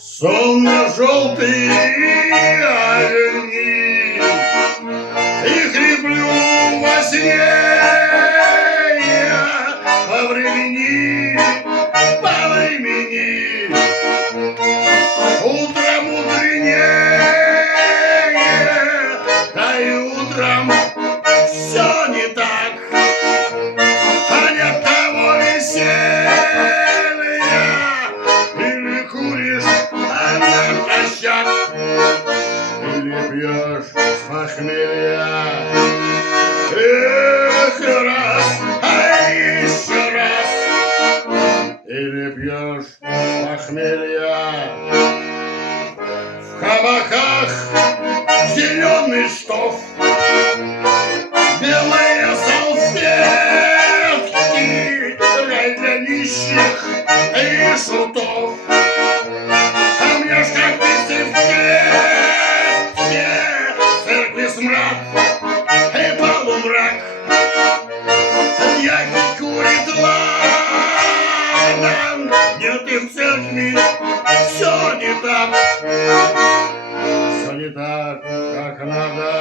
Сонно-желтые огни, их люблю во сне я по времени, утром мудренее, да и утром все не так, а не от того веселья, или куришь натощак, или пьешь с похмелья. Эх, раз, а еще раз, или пьешь с похмелья. В кабаках зеленый штоф, белые салфетки, рай для нищих и шутов. А мне ж как выставки, церкви смрад и полумрак. Дьякий курит ладан, нет, и в церкви все не так. Все не так, как надо.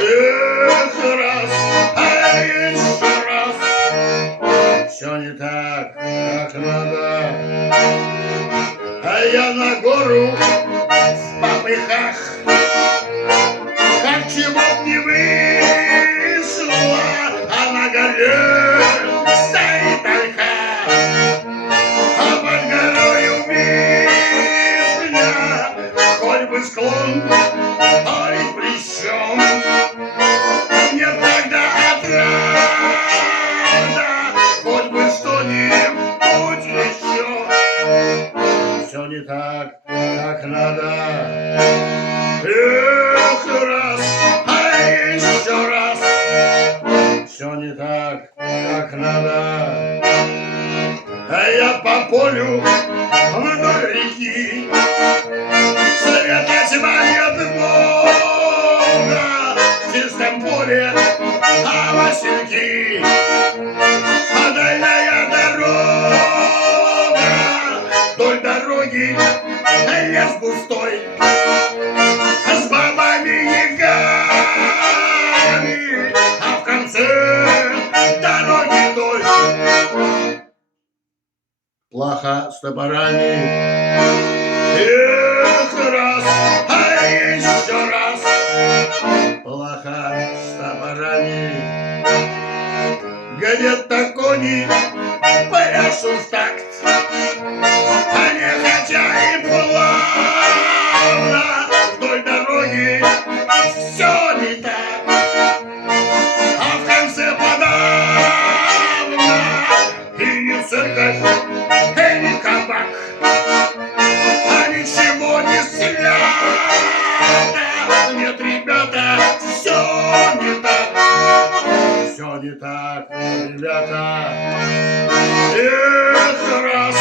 Эх, раз, а еще раз, все не так, как надо. А я на гору в попыхах, как чего б не вышло, а на горе стоит ольха, а под горою вишня, хоть бы склон, хоть плечом. Мне тогда отрада, хоть бы что-нибудь еще. Все не так, как надо. Эх, раз, а еще раз, все не так, как надо. А я по полю вдоль реки, советать вам нет Бога, в чистом поле, а васильки, а дальняя дорога, вдоль дороги лес густой, с бабами-ягами, а в конце дороги той плохо с топорами. Эх, раз, а еще раз, плохо с топорами. Где-то кони пляшут в такт, а не хотя и плавно, вдоль дороги все не так, а в конце подавно и не церковь, и не кабак, а ничего не снято. Нет, ребята, все не так, все не так, ребята. Эх, раз,